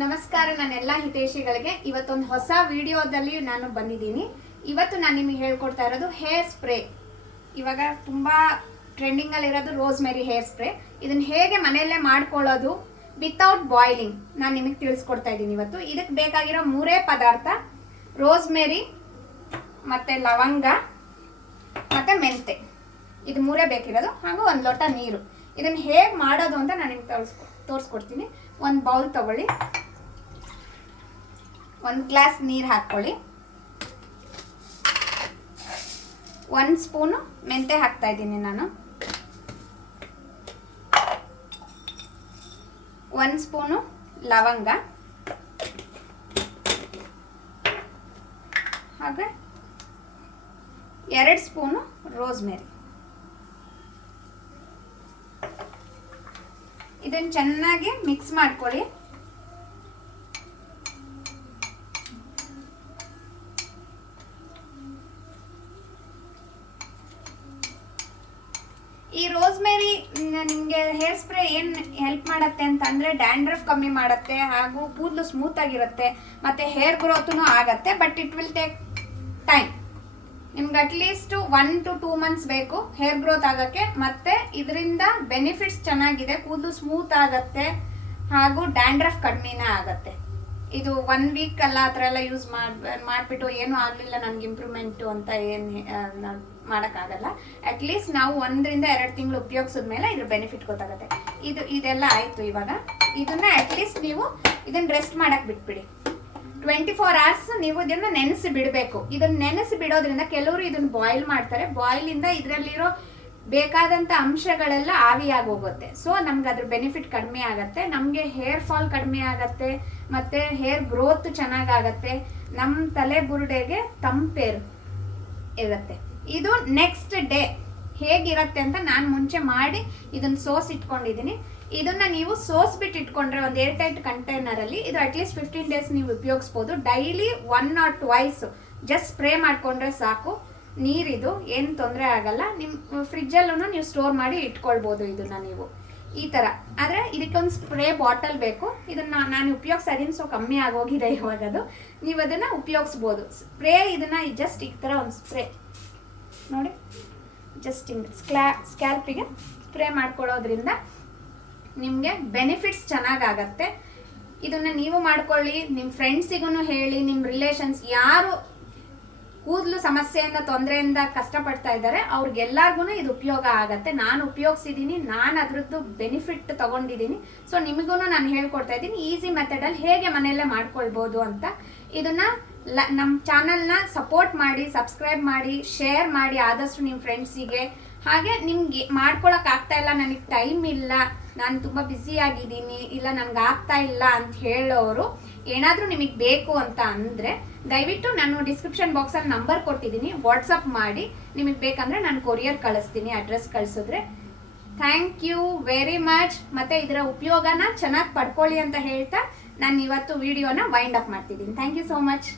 ನಮಸ್ಕಾರ ನನ್ನೆಲ್ಲ ಹಿತೈಷಿಗಳಿಗೆ ಇವತ್ತೊಂದು ಹೊಸ ವಿಡಿಯೋದಲ್ಲಿ ನಾನು ಬಂದಿದ್ದೀನಿ. ಇವತ್ತು ನಾನು ನಿಮಗೆ ಹೇಳ್ಕೊಡ್ತಾ ಇರೋದು ಹೇರ್ ಸ್ಪ್ರೇ. ಇವಾಗ ತುಂಬ ಟ್ರೆಂಡಿಂಗಲ್ಲಿ ಇರೋದು ರೋಸ್ಮೆರಿ ಹೇರ್ ಸ್ಪ್ರೇ. ಇದನ್ನು ಹೇಗೆ ಮನೆಯಲ್ಲೇ ಮಾಡ್ಕೊಳ್ಳೋದು ವಿತೌಟ್ ಬಾಯ್ಲಿಂಗ್ ನಾನು ನಿಮಗೆ ತಿಳಿಸ್ಕೊಡ್ತಾ ಇದ್ದೀನಿ ಇವತ್ತು. ಇದಕ್ಕೆ ಬೇಕಾಗಿರೋ ಮೂರೇ ಪದಾರ್ಥ: ರೋಸ್ಮೆರಿ ಮತ್ತು ಲವಂಗ ಮತ್ತು ಮೆಂತೆ. ಇದು ಮೂರೇ ಬೇಕಿರೋದು, ಹಾಗೂ ಒಂದು ಲೋಟ ನೀರು. ಇದನ್ನು ಹೇಗೆ ಮಾಡೋದು ಅಂತ ನಾನು ನಿಮ್ಗೆ ತೋರಿಸ್ಕೊಡ್ತೀನಿ. ಒಂದು ಬೌಲ್ ತಗೊಳ್ಳಿ, ಒಂದು ಗ್ಲಾಸ್ ನೀರು ಹಾಕ್ಕೊಳ್ಳಿ, 1 ಸ್ಪೂನು ಮೆಂತೆ ಹಾಕ್ತಾ ಇದ್ದೀನಿ ನಾನು, 1 ಸ್ಪೂನು ಲವಂಗ, ಹಾಗೆ 2 ಸ್ಪೂನು ರೋಸ್ಮೆರಿ. ಇದನ್ನು ಚೆನ್ನಾಗಿ ಮಿಕ್ಸ್ ಮಾಡ್ಕೊಳ್ಳಿ. ಈ ರೋಸ್ಮೆರಿ ನಿಮಗೆ ಹೇರ್ ಸ್ಪ್ರೇ ಏನು ಹೆಲ್ಪ್ ಮಾಡುತ್ತೆ ಅಂತಂದರೆ ಡ್ಯಾಂಡ್ರಫ್ ಕಮ್ಮಿ ಮಾಡುತ್ತೆ, ಹಾಗೂ ಕೂದಲು ಸ್ಮೂತ್ ಆಗಿರುತ್ತೆ, ಮತ್ತು ಹೇರ್ ಗ್ರೋತೂ ಆಗುತ್ತೆ. But it will take time. ನಿಮ್ಗೆ ಅಟ್ಲೀಸ್ಟ್ 1 to 2 months ಬೇಕು ಹೇರ್ ಗ್ರೋತ್ ಆಗೋಕ್ಕೆ. ಮತ್ತು ಇದರಿಂದ ಬೆನಿಫಿಟ್ಸ್ ಚೆನ್ನಾಗಿದೆ, ಕೂದಲು ಸ್ಮೂತ್ ಆಗುತ್ತೆ, ಹಾಗೂ ಡ್ಯಾಂಡ್ರಫ್ ಕಡಿಮೆನೇ ಆಗುತ್ತೆ. ಇದು 1 week ಅಲ್ಲ ಆ ಥರ ಎಲ್ಲ ಯೂಸ್ ಮಾಡಿಬಿಟ್ಟು ಏನೂ ಆಗಲಿಲ್ಲ ನನಗೆ ಇಂಪ್ರೂವ್ಮೆಂಟು ಅಂತ ಏನು ಮಾಡೋಕ್ಕಾಗಲ್ಲ. ಅಟ್ಲೀಸ್ಟ್ ನಾವು 1 ರಿಂದ 2 ತಿಂಗಳು ಉಪಯೋಗಿಸಿದ ಮೇಲೆ ಇದ್ರ ಬೆನಿಫಿಟ್ ಗೊತ್ತಾಗುತ್ತೆ. ಇದೆಲ್ಲ ಆಯಿತು. ಇವಾಗ ಇದನ್ನ ಅಟ್ಲೀಸ್ಟ್ ನೀವು ಇದನ್ನು ರೆಸ್ಟ್ ಮಾಡೋಕ್ಕೆ ಬಿಟ್ಬಿಡಿ. 24 hours ನೀವು ಇದನ್ನು ನೆನೆಸಿ ಬಿಡಬೇಕು. ಇದನ್ನು ನೆನೆಸಿ ಬಿಡೋದ್ರಿಂದ ಕೆಲವರು ಇದನ್ನು ಬಾಯ್ಲ್ ಮಾಡ್ತಾರೆ. ಬಾಯ್ಲಿಂದ ಇದರಲ್ಲಿರೋ ಬೇಕಾದಂಥ ಅಂಶಗಳೆಲ್ಲ ಆವಿಯಾಗಿ ಹೋಗುತ್ತೆ. ಸೊ ನಮ್ಗೆ ಅದ್ರ ಬೆನಿಫಿಟ್ ಕಡಿಮೆ ಆಗುತ್ತೆ, ನಮಗೆ ಹೇರ್ ಫಾಲ್ ಕಡಿಮೆ ಆಗುತ್ತೆ, ಮತ್ತು ಹೇರ್ ಗ್ರೋತ್ ಚೆನ್ನಾಗಾಗತ್ತೆ, ನಮ್ಮ ತಲೆ ಬುರುಡೆಗೆ ತಂಪೇರು ಇರುತ್ತೆ. ಇದು ನೆಕ್ಸ್ಟ್ ಡೇ ಹೇಗಿರುತ್ತೆ ಅಂತ ನಾನು ಮುಂಚೆ ಮಾಡಿ ಇದನ್ನು ಸೋಸ್ ಇಟ್ಕೊಂಡಿದ್ದೀನಿ. ಇದನ್ನು ನೀವು ಸೋಸ್ಬಿಟ್ಟು ಇಟ್ಕೊಂಡ್ರೆ ಒಂದು ಏರ್ ಟೈಟ್ ಕಂಟೈನರಲ್ಲಿ ಇದು ಅಟ್ಲೀಸ್ಟ್ 15 days ನೀವು ಉಪಯೋಗಿಸ್ಬೋದು. ಡೈಲಿ 1 or 2 ಜಸ್ಟ್ ಸ್ಪ್ರೇ ಮಾಡಿಕೊಂಡ್ರೆ ಸಾಕು. ನೀರಿದು ಏನು ತೊಂದರೆ ಆಗಲ್ಲ. ನಿಮ್ಮ ಫ್ರಿಜ್ಜಲ್ಲೂ ನೀವು ಸ್ಟೋರ್ ಮಾಡಿ ಇಟ್ಕೊಳ್ಬೋದು ಇದನ್ನು ನೀವು ಈ ಥರ. ಆದರೆ ಇದಕ್ಕೊಂದು ಸ್ಪ್ರೇ ಬಾಟಲ್ ಬೇಕು. ಇದನ್ನು ನಾನು ಉಪಯೋಗಿಸ್ತಾ ಇದ್ದೀನಿ, ಸೊ ಕಮ್ಮಿ ಆಗೋಗಿದೆ ಇವಾಗ ಅದು. ನೀವು ಅದನ್ನು ಉಪಯೋಗಿಸ್ಬೋದು. ಸ್ಪ್ರೇ ಇದನ್ನು ಜಸ್ಟ್ ಈ ಥರ ಒಂದು ಸ್ಪ್ರೇ ನೋಡಿ, ಜಸ್ಟ್ ಹಿಂಗೆ ಸ್ಕ್ಯಾಲ್ಪಿಗೆ ಸ್ಪ್ರೇ ಮಾಡ್ಕೊಳ್ಳೋದ್ರಿಂದ ನಿಮಗೆ ಬೆನಿಫಿಟ್ಸ್ ಚೆನ್ನಾಗಾಗತ್ತೆ. ಇದನ್ನು ನೀವು ಮಾಡ್ಕೊಳ್ಳಿ, ನಿಮ್ಮ ಫ್ರೆಂಡ್ಸಿಗೂ ಹೇಳಿ. ನಿಮ್ಮ ರಿಲೇಷನ್ಸ್ ಯಾರು ಕೂದಲು ಸಮಸ್ಯೆಯಿಂದ ತೊಂದರೆಯಿಂದ ಕಷ್ಟಪಡ್ತಾ ಇದ್ದಾರೆ ಅವ್ರಿಗೆಲ್ಲರಿಗೂ ಇದು ಉಪಯೋಗ ಆಗುತ್ತೆ. ನಾನು ಉಪಯೋಗಿಸಿದ್ದೀನಿ, ನಾನು ಅದರದ್ದು ಬೆನಿಫಿಟ್ ತೊಗೊಂಡಿದ್ದೀನಿ. ಸೊ ನಿಮಗೂ ನಾನು ಹೇಳ್ಕೊಡ್ತಾ ಇದ್ದೀನಿ ಈಸಿ ಮೆಥಡಲ್ಲಿ ಹೇಗೆ ಮನೆಯಲ್ಲೇ ಮಾಡ್ಕೊಳ್ಬೋದು ಅಂತ. ಇದನ್ನು ನಮ್ಮ ಚಾನಲ್ನ ಸಪೋರ್ಟ್ ಮಾಡಿ, ಸಬ್ಸ್ಕ್ರೈಬ್ ಮಾಡಿ, ಶೇರ್ ಮಾಡಿ ಆದಷ್ಟು ನಿಮ್ಮ ಫ್ರೆಂಡ್ಸಿಗೆ. ಹಾಗೆ ನಿಮ್ಗೆ ಮಾಡ್ಕೊಳಕ್ಕಾಗ್ತಾ ಇಲ್ಲ, ನನಗೆ ಟೈಮ್ ಇಲ್ಲ, ನಾನು ತುಂಬ ಬ್ಯುಸಿಯಾಗಿದ್ದೀನಿ, ಇಲ್ಲ ನನಗೆ ಆಗ್ತಾ ಇಲ್ಲ ಅಂತ ಹೇಳೋರು, ಏನಾದರೂ ನಿಮಗೆ ಬೇಕು ಅಂತ ಅಂದರೆ ದಯವಿಟ್ಟು ನಾನು ಡಿಸ್ಕ್ರಿಪ್ಷನ್ ಬಾಕ್ಸಲ್ಲಿ ನಂಬರ್ ಕೊಟ್ಟಿದ್ದೀನಿ, ವಾಟ್ಸಪ್ ಮಾಡಿ. ನಿಮಗೆ ಬೇಕಂದರೆ ನಾನು ಕೊರಿಯರ್ ಕಳಿಸ್ತೀನಿ, ಅಡ್ರೆಸ್ ಕಳಿಸಿದ್ರೆ. Thank you very much. ಮತ್ತು ಇದರ ಉಪಯೋಗನ ಚೆನ್ನಾಗಿ ಪಡ್ಕೊಳ್ಳಿ ಅಂತ ಹೇಳ್ತಾ ನಾನು ಇವತ್ತು ವಿಡಿಯೋನ ವೈಂಡ್ ಅಪ್ ಮಾಡ್ತಿದ್ದೀನಿ. Thank you so much.